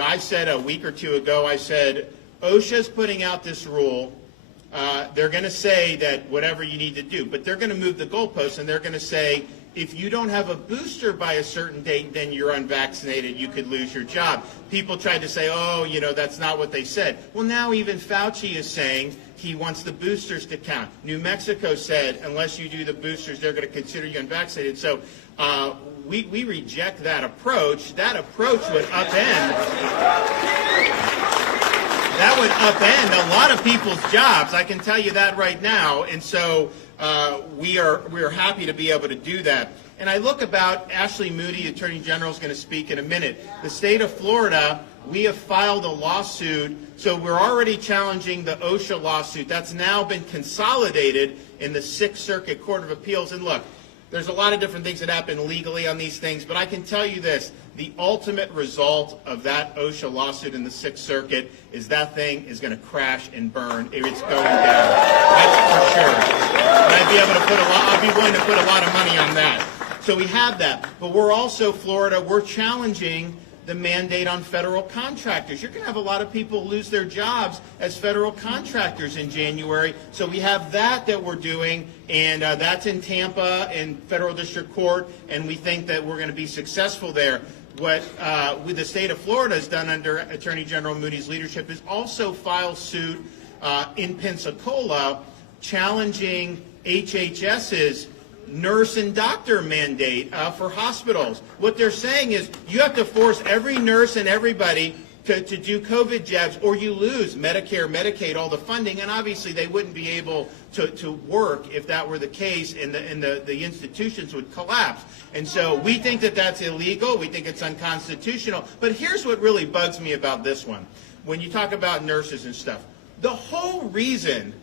I said a week or two ago, I said, OSHA's putting out this rule. They're going to say that whatever you need to do, but they're going to move the goalposts, and they're going to say, if you don't have a booster by a certain date, then you're unvaccinated. You could lose your job. People tried to say, oh, that's not what they said. Well, now even Fauci is saying he wants the boosters to count. New Mexico said, unless you do the boosters, they're going to consider you unvaccinated. So we reject that approach. That approach would upend a lot of people's jobs. I can tell you that right now. And so we are happy to be able to do that. And I look about Ashley Moody, Attorney General, is going to speak in a minute. The state of Florida, we have filed a lawsuit. So we're already challenging the OSHA lawsuit. That's now been consolidated in the Sixth Circuit Court of Appeals. And look, there's a lot of different things that happen legally on these things, but I can tell you this. The ultimate result of that OSHA lawsuit in the Sixth Circuit is that thing is going to crash and burn. It's going down. That's for sure. And I'd be willing to put a lot of money on that. So we have that. But we're also, Florida, we're challenging the mandate on federal contractors. You're going to have a lot of people lose their jobs as federal contractors in January. So we have that we're doing, and that's in Tampa in federal district court, and we think that we're going to be successful there. What the state of Florida has done under Attorney General Moody's leadership is also file suit in Pensacola challenging HHS's nurse and doctor mandate for hospitals. What they're saying is you have to force every nurse and everybody to do COVID jabs, or you lose Medicare, Medicaid, all the funding, and obviously they wouldn't be able to work if that were the case, and the institutions would collapse. And so we think that that's illegal. We think it's unconstitutional. But here's what really bugs me about this one. When you talk about nurses and stuff, the whole reason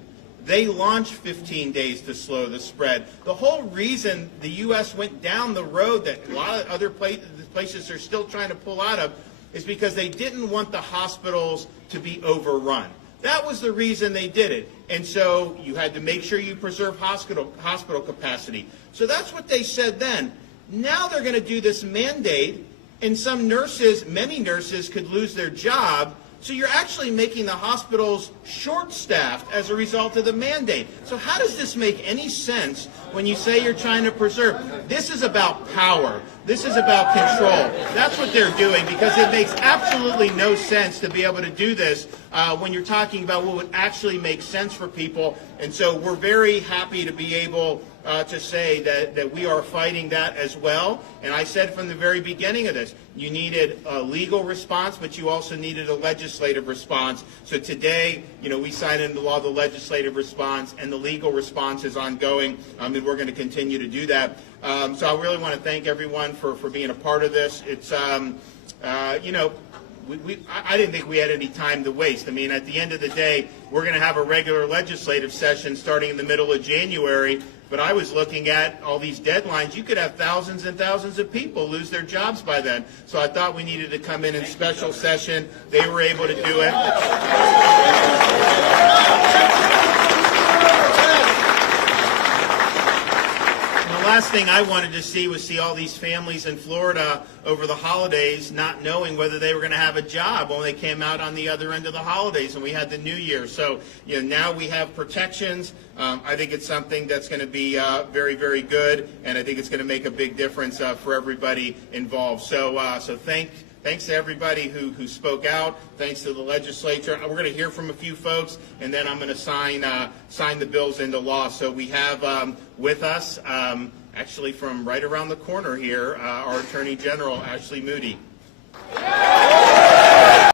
they launched 15 days to slow the spread, the whole reason the U.S. went down the road that a lot of other places are still trying to pull out of is because they didn't want the hospitals to be overrun. That was the reason they did it. And so you had to make sure you preserve hospital capacity. So that's what they said then. Now they're going to do this mandate, and many nurses could lose their job. So you're actually making the hospitals short-staffed as a result of the mandate. So how does this make any sense when you say you're trying to preserve? This is about power. This is about control. That's what they're doing, because it makes absolutely no sense to be able to do this when you're talking about what would actually make sense for people. And so we're very happy to be able to say that we are fighting that as well. And I said from the very beginning of this, you needed a legal response, but you also needed a legislative response. So today, we signed into law the legislative response, and the legal response is ongoing, and we're going to continue to do that. So I really want to thank everyone for being a part of this. It's, I didn't think we had any time to waste. I mean, at the end of the day, we're going to have a regular legislative session starting in the middle of January. But I was looking at all these deadlines. You could have thousands and thousands of people lose their jobs by then. So I thought we needed to come in special session. They were able to do it. The last thing I wanted to see was all these families in Florida over the holidays not knowing whether they were going to have a job when they came out on the other end of the holidays, and we had the New Year. So now we have protections. I think it's something that's going to be very, very good, and I think it's going to make a big difference for everybody involved. So thanks to everybody who spoke out. Thanks to the legislature. We're going to hear from a few folks, and then I'm going to sign the bills into law. So we have with us, actually from right around the corner here, our Attorney General, Ashley Moody.